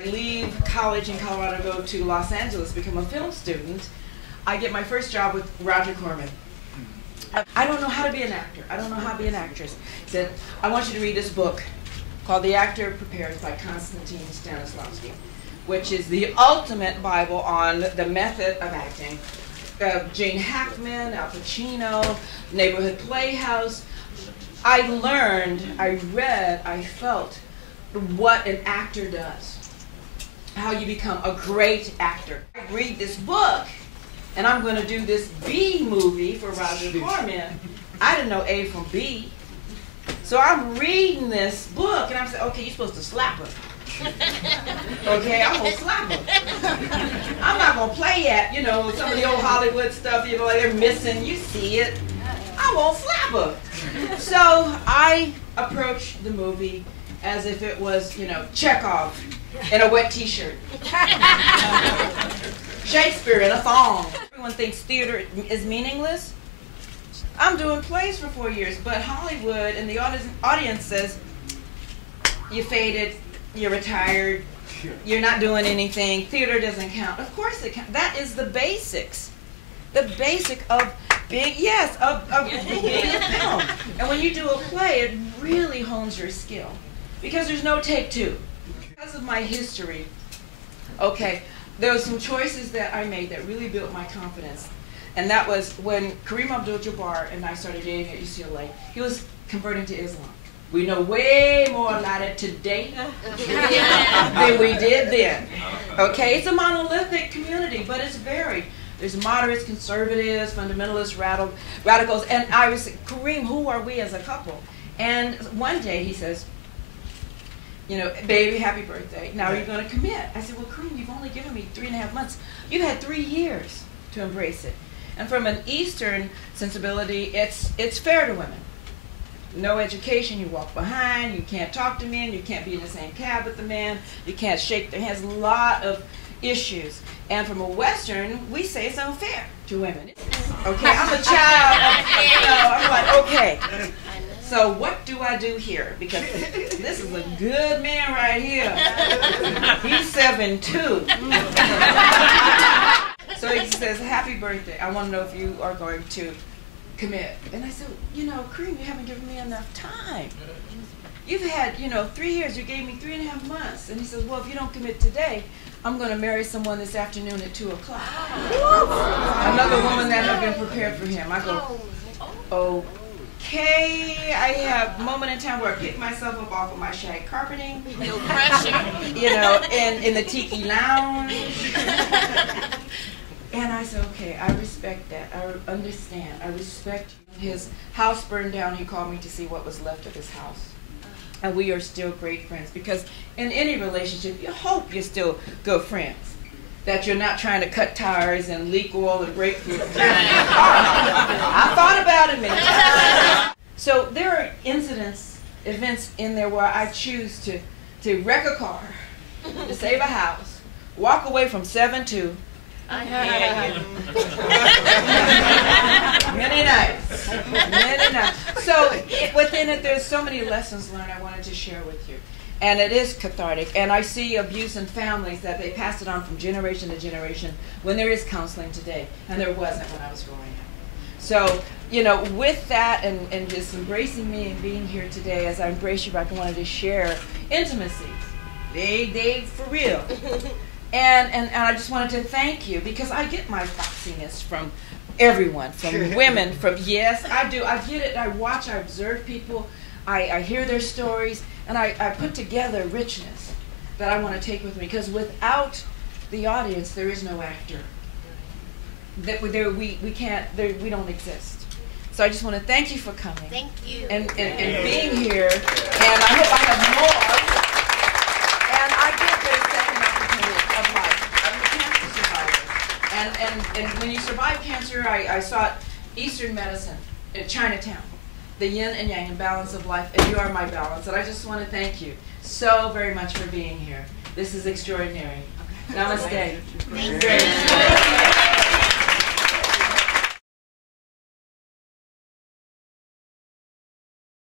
I leave college in Colorado, go to Los Angeles, become a film student. I get my first job with Roger Corman. I don't know how to be an actor. I don't know how to be an actress. He said, I want you to read this book called The Actor Prepared by Konstantin Stanislavski, which is the ultimate Bible on the method of acting. Jane Hackman, Al Pacino, Neighborhood Playhouse. I learned, I read, I felt what an actor does, how you become a great actor. I read this book, and I'm going to do this B movie for Roger Corman. I didn't know A from B. So I'm reading this book, and I'm saying, okay, you're supposed to slap her. Okay, I'm going to slap her. I'm not going to play at, you know, some of the old Hollywood stuff, you know, they're missing, you see it. I won't slap her. So I approached the movie as if it was, you know, Chekhov in a wet t-shirt. Shakespeare in a thong. Everyone thinks theater is meaningless. I'm doing plays for 4 years, but Hollywood and the audience says, you faded, you're retired, you're not doing anything, theater doesn't count. Of course it counts. That is the basics. The basic of being, yes, of being a film. And when you do a play, it really hones your skill. Because there's no take two. Because of my history, okay, there were some choices that I made that really built my confidence. And that was when Kareem Abdul-Jabbar and I started dating at UCLA, he was converting to Islam. We know way more about it today than we did then. Okay, it's a monolithic community, but it's varied. There's moderates, conservatives, fundamentalists, radicals, and I was, Kareem, who are we as a couple? And one day he says, you know, baby, happy birthday. Now you're going to commit. I said, well, Kareem, you've only given me 3.5 months. You've had 3 years to embrace it. And from an Eastern sensibility, it's fair to women. No education, you walk behind, you can't talk to men, you can't be in the same cab with the man, you can't shake their hands, a lot of issues. And from a Western, we say it's unfair to women. Okay, I'm a child, you know, I'm like, okay. So what do I do here? Because this is a good man right here. He's 7'2". So he says, happy birthday. I want to know if you are going to commit. And I said, you know, Kareem, you haven't given me enough time. You've had, you know, 3 years. You gave me 3.5 months. And he says, well, if you don't commit today, I'm going to marry someone this afternoon at 2 o'clock. Another woman that had been prepared for him. I go, okay. I have a moment in time where I pick myself up off of my shag carpeting. No pressure. You know, in the tiki lounge. And I said, okay, I respect that. I understand. I respect his house burned down. He called me to see what was left of his house. And we are still great friends, because in any relationship, you hope you're still good friends. That you're not trying to cut tires and leak oil and break fruit. I thought about it many times. So there are events in there where I choose to wreck a car, to save a house, walk away from 7'2". Many nights. Many nights. So within it, there's so many lessons learned I wanted to share with you. And it is cathartic. And I see abuse in families that they pass it on from generation to generation when there is counseling today. And there wasn't when I was growing up. So, you know, with that and just embracing me and being here today, as I embrace you, I wanted to share intimacies. They for real. And I just wanted to thank you, because I get my foxiness from everyone, from women, from, yes, I do. I get it. I watch, I observe people. I hear their stories, and I put together richness that I want to take with me, because without the audience, there is no actor. That we don't exist. So I just want to thank you for coming. Thank you. And being here, and I hope I have more. And I get the second opportunity of life. I'm a cancer survivor. And when you survive cancer, I sought Eastern medicine in Chinatown. The yin and yang, balance of life, and you are my balance. And I just want to thank you so very much for being here. This is extraordinary. Namaste. Thank you.